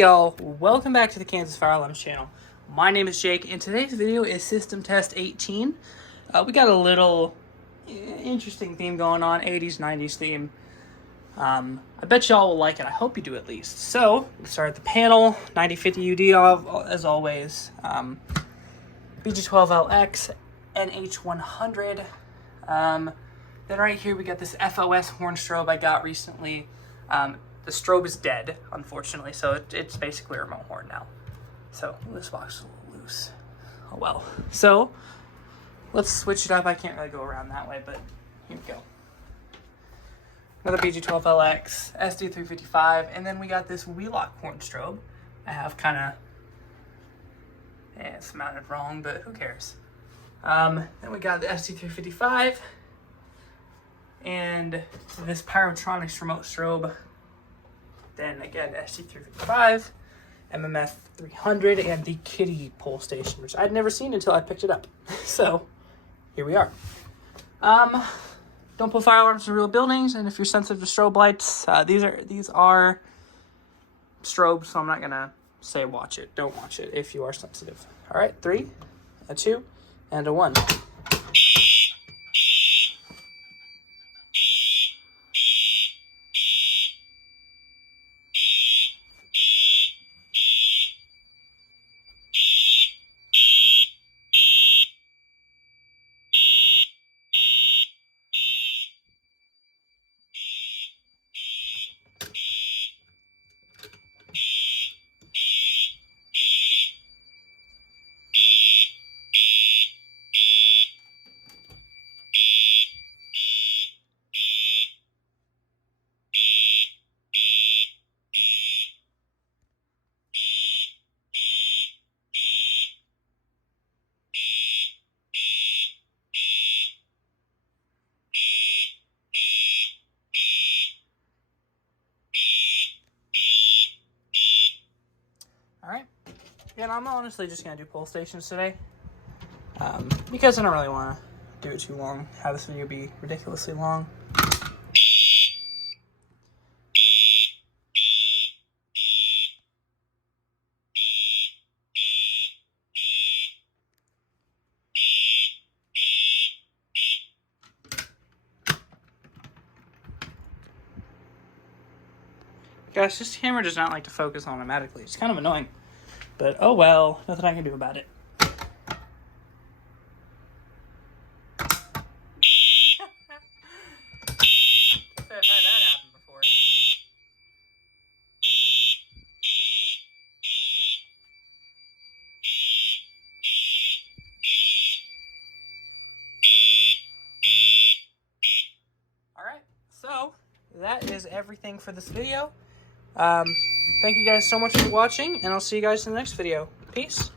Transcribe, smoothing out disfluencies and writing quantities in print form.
y'all, welcome back to the Kansas Fire Alarms channel. My name is Jake, and today's video is System Test 18. We got a little interesting theme going on, 80s, 90s theme. I bet y'all will like it. I hope you do at least. So, let's start at the panel, 9050 UD as always. BG12LX, NH100. Then right here we got this FOS horn strobe I got recently. The strobe is dead, unfortunately, so it's basically a remote horn now. So this box is a little loose. Oh well. So let's switch it up. I can't really go around that way, but here we go. Another BG12LX, SD355, and then we got this wheelock horn strobe. I have kind of, it's mounted wrong, but who cares? Then we got the SD355, and this Pyrotronics remote strobe. Then again, SD355, MMF 300, and the Kitty pole station, which I'd never seen until I picked it up. So here we are. Don't put fire alarms in real buildings, and if you're sensitive to strobe lights, these are strobes, so I'm not gonna say watch it. Don't watch it if you are sensitive. All right, 3, a 2, and a 1. Alright, and I'm honestly just going to do pole stations today, because I don't really want to do it too long, have this video be ridiculously long. Guys, this camera does not like to focus automatically. It's kind of annoying. But, oh well, nothing I can do about it. I've had that happen before. Alright, so that is everything for this video. Thank you guys so much for watching, and I'll see you guys in the next video. Peace.